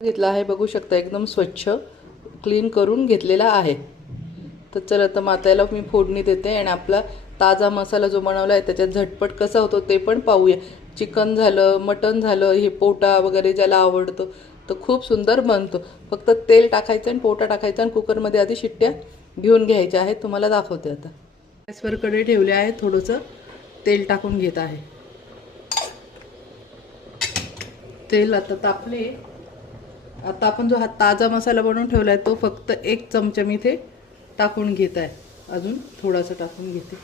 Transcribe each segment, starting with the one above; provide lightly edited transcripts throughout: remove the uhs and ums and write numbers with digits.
घेतला आहे, बघू शकता एकदम स्वच्छ क्लीन करून घेतलेला आहे। तर चला आता माताला मी फोडणी देते आणि आपला ताजा मसाला जो बनवला आहे त्याच्यात झटपट कसा होतो ते पण पाहूया। चिकन झालं, मटन झालं, हे पोटा वगैरे ज्याला आवडतो तर खूप सुंदर बनतो। फक्त तेल टाकायचं आणि पोटा टाकायचा आणि कुकरमध्ये आधी शिट्ट्या घेऊन घ्यायच्या आहेत। तुम्हाला दाखवते आता। गॅसवर कढई ठेवले आहे, थोडंसं तेल टाकून घेत आहे। तेल आता तापले। आता आपण जो हा ताजा मसाला बनवून ठेवला आहे तो फक्त 1 चमचा मी इथे टाकून घेत आहे। अजून थोडासा टाकून घेते,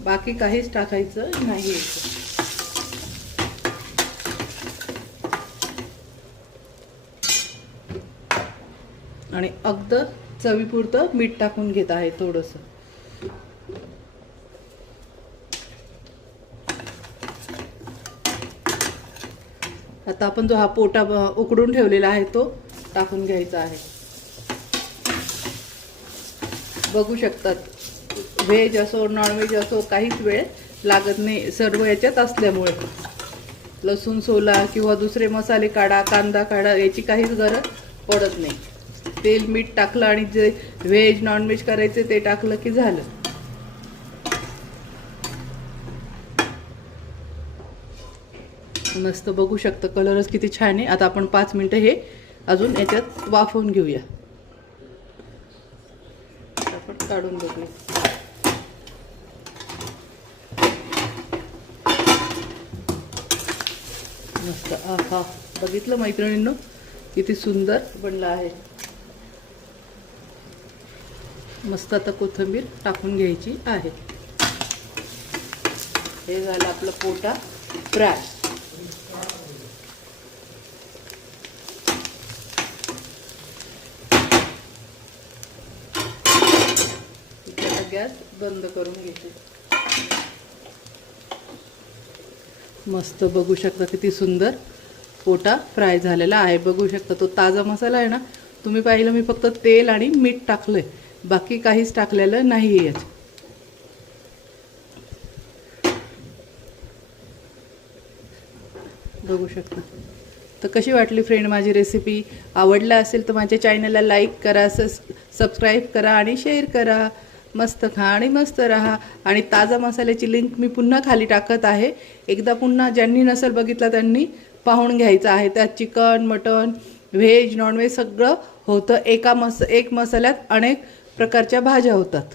बाकी काहीच टाकायचं नाही। आणि अगदी चवीपुरतं मीठ टाकून घेत आहे थोडंसं। आता आपण जो हा पोटा उकडून ठेवलेला आहे तो टाकून घ्यायचा आहे। बघू शकतात, व्हेज असो नॉनव्हेज असो काहीच वेळ लागत नाही, सर्व याच्यात असल्यामुळे। लसूण सोला किंवा दुसरे मसाले काढा, कांदा काढा, याची काहीच गरज पडत नाही। तेल मीठ टाकलं आणि जे व्हेज नॉनव्हेज करायचे ते टाकलं की झालं। मस्त बघू शकता, कलरच किती छान आहे। आता आपण 5 मिनिटं हे अजून याच्यात वाफवून घेऊया। आपण काढून बघूया। मस्त, आहा, बघितलं मैत्रिणींनो किती सुंदर बनला आहे। मस्त आता कोथिंबीर टाकून घ्यायची आहे। हे झालं आपलं पोटा फ्राय। गॅस बंद करून घेते। मस्त बघू शकता किती सुंदर पोटा फ्राय झालेला आहे। बघू शकता तो ताजा मसाला आहे ना, तुम्ही पाहिलं मी फक्त तेल आणि मीठ टाकलंय, बाकी काहीच टाकलेलं नाही आहे। बघू शकता। तर कशी वाटली फ्रेंड माझी रेसिपी? आवडला असेल तर माझ्या चॅनलला लाईक करा, सबस्क्राईब करा आणि शेअर करा। मस्त खा आणि मस्त राहा। आणि ताजा मसाल्याची लिंक मी पुन्हा खाली टाकत आहे, एकदा पुन्हा ज्यांनी नसेल बघितला त्यांनी पाहून घ्यायचं आहे। त्यात चिकन मटन व्हेज नॉनव्हेज सगळं होतं। एक मसाल्यात अनेक प्रकारच्या भाज्या होतात।